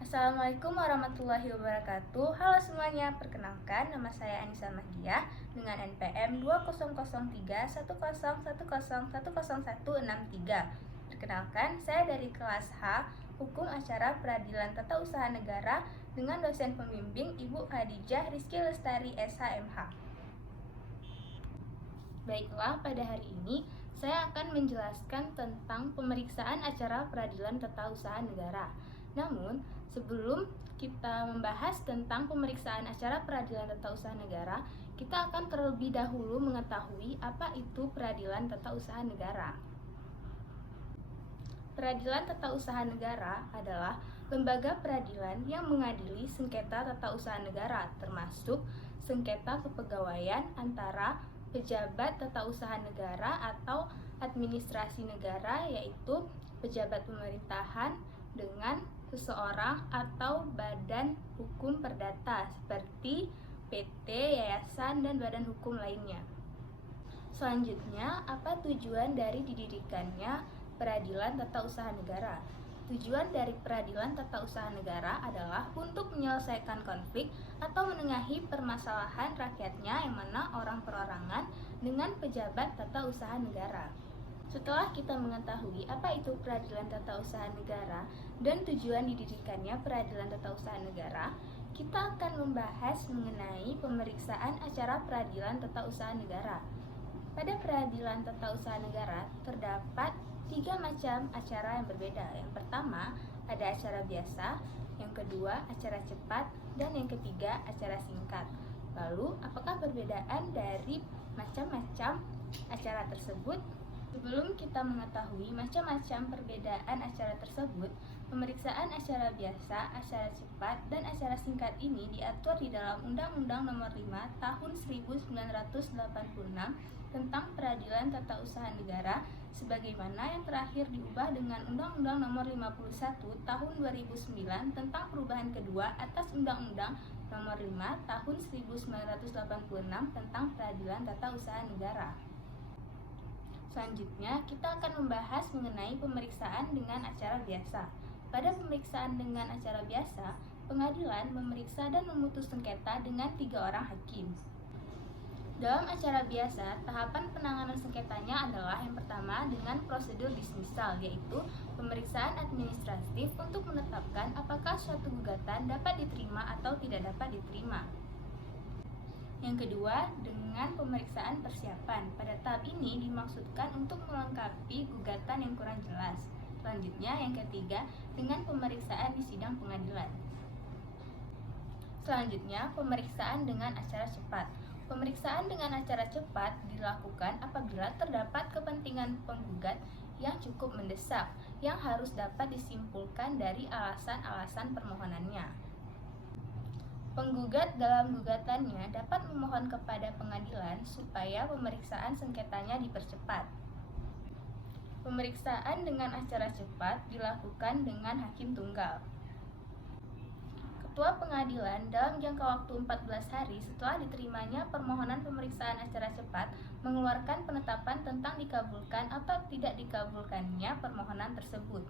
Assalamualaikum warahmatullahi wabarakatuh. Halo semuanya, perkenalkan nama saya Anissa Mahdia dengan NPM 2003101010100163. Perkenalkan, saya dari kelas H, Hukum Acara Peradilan Tata Usaha Negara dengan dosen pembimbing Ibu Khadijah Rizky Lestari SHMH. Baiklah, pada hari ini saya akan menjelaskan tentang pemeriksaan acara peradilan tata usaha negara. Namun, sebelum kita membahas tentang pemeriksaan acara peradilan tata usaha negara, kita akan terlebih dahulu mengetahui apa itu peradilan tata usaha negara. Peradilan tata usaha negara adalah lembaga peradilan yang mengadili sengketa tata usaha negara, termasuk sengketa kepegawaian antara pejabat tata usaha negara atau administrasi negara, yaitu pejabat pemerintahan dengan seseorang atau badan hukum perdata seperti PT, yayasan, dan badan hukum lainnya. Selanjutnya, apa tujuan dari didirikannya peradilan tata usaha negara? Tujuan dari peradilan tata usaha negara adalah untuk menyelesaikan konflik atau menengahi permasalahan rakyatnya yang mana orang perorangan dengan pejabat tata usaha negara. Setelah kita mengetahui apa itu peradilan tata usaha negara dan tujuan didirikannya peradilan tata usaha negara, kita akan membahas mengenai pemeriksaan acara peradilan tata usaha negara. Pada peradilan tata usaha negara terdapat 3 macam acara yang berbeda. Yang pertama, ada acara biasa, yang kedua, acara cepat, dan yang ketiga, acara singkat. Lalu, apakah perbedaan dari macam-macam acara tersebut? Sebelum kita mengetahui macam-macam perbedaan acara tersebut, pemeriksaan acara biasa, acara cepat, dan acara singkat ini diatur di dalam Undang-Undang Nomor 5 Tahun 1986 tentang Peradilan Tata Usaha Negara, sebagaimana yang terakhir diubah dengan Undang-Undang Nomor 51 Tahun 2009 tentang perubahan kedua atas Undang-Undang Nomor 5 Tahun 1986 tentang Peradilan Tata Usaha Negara. Selanjutnya, kita akan membahas mengenai pemeriksaan dengan acara biasa. Pada pemeriksaan dengan acara biasa, pengadilan memeriksa dan memutus sengketa dengan 3 orang hakim. Dalam acara biasa, tahapan penanganan sengketanya adalah yang pertama dengan prosedur dismisal, yaitu pemeriksaan administratif untuk menetapkan apakah suatu gugatan dapat diterima atau tidak dapat diterima. Yang kedua, dengan pemeriksaan persiapan. Pada tahap ini dimaksudkan untuk melengkapi gugatan yang kurang jelas. Selanjutnya, yang ketiga, dengan pemeriksaan di sidang pengadilan. Selanjutnya, pemeriksaan dengan acara cepat. Pemeriksaan dengan acara cepat dilakukan apabila terdapat kepentingan penggugat yang cukup mendesak, yang harus dapat disimpulkan dari alasan-alasan permohonannya. Penggugat dalam gugatannya dapat memohon kepada pengadilan supaya pemeriksaan sengketanya dipercepat. Pemeriksaan dengan acara cepat dilakukan dengan hakim tunggal. Ketua pengadilan dalam jangka waktu 14 hari setelah diterimanya permohonan pemeriksaan acara cepat mengeluarkan penetapan tentang dikabulkan atau tidak dikabulkannya permohonan tersebut.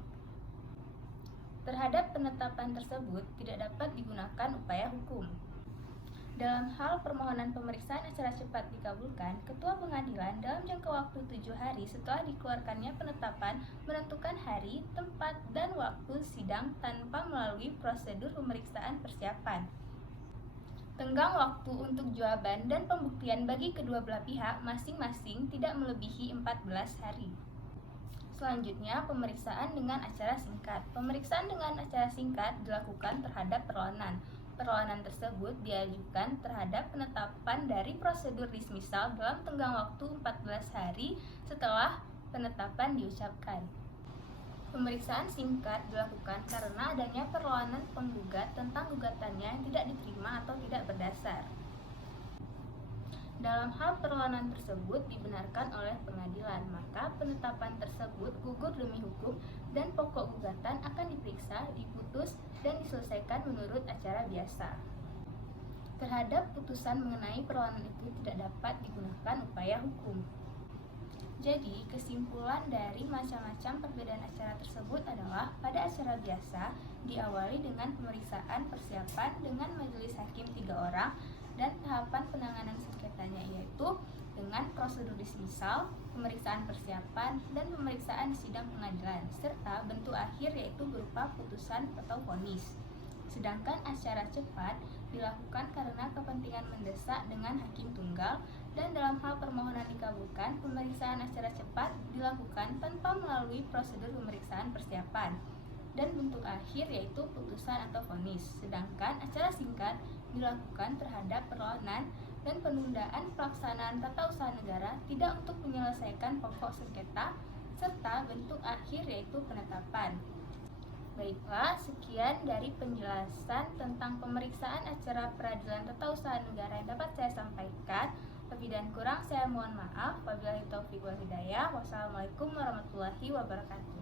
Terhadap penetapan tersebut tidak dapat digunakan upaya hukum. Dalam hal permohonan pemeriksaan acara cepat dikabulkan, Ketua Pengadilan dalam jangka waktu 7 hari setelah dikeluarkannya penetapan menentukan hari, tempat, dan waktu sidang tanpa melalui prosedur pemeriksaan persiapan. Tenggang waktu untuk jawaban dan pembuktian bagi kedua belah pihak masing-masing tidak melebihi 14 hari. Selanjutnya, pemeriksaan dengan acara singkat. Pemeriksaan dengan acara singkat dilakukan terhadap perlawanan. Perlawanan tersebut diajukan terhadap penetapan dari prosedur dismisal dalam tenggang waktu 14 hari setelah penetapan diucapkan. Pemeriksaan singkat dilakukan karena adanya perlawanan penggugat tentang gugatannya yang tidak diterima atau tidak berdasar. Dalam hal perlawanan tersebut dibenarkan oleh pengadilan, maka penetapan tersebut gugur demi hukum dan pokok gugatan akan diperiksa, diputus, dan diselesaikan menurut acara biasa. Terhadap putusan mengenai perlawanan itu tidak dapat digunakan upaya hukum. Jadi, kesimpulan dari macam-macam perbedaan acara tersebut adalah pada acara biasa diawali dengan pemeriksaan persiapan dengan majelis hakim 3 orang dan tahapan penanganan sengketanya yaitu dengan prosedur dismisal, pemeriksaan persiapan, dan pemeriksaan sidang pengadilan, serta bentuk akhir yaitu berupa putusan atau vonis. Sedangkan acara cepat dilakukan karena kepentingan mendesak dengan hakim tunggal, dan dalam hal permohonan dikabulkan, pemeriksaan acara cepat dilakukan tanpa melalui prosedur pemeriksaan persiapan dan bentuk akhir yaitu putusan atau vonis. Sedangkan acara singkat dilakukan terhadap perlawanan dan penundaan pelaksanaan tata usaha negara tidak untuk menyelesaikan pokok sengketa, serta bentuk akhir yaitu penetapan. Baiklah, sekian dari penjelasan tentang pemeriksaan acara peradilan tata usaha negara yang dapat saya sampaikan. Lebih dan kurang saya mohon maaf. Wabillahi taufiq wal hidayah. Wassalamualaikum warahmatullahi wabarakatuh.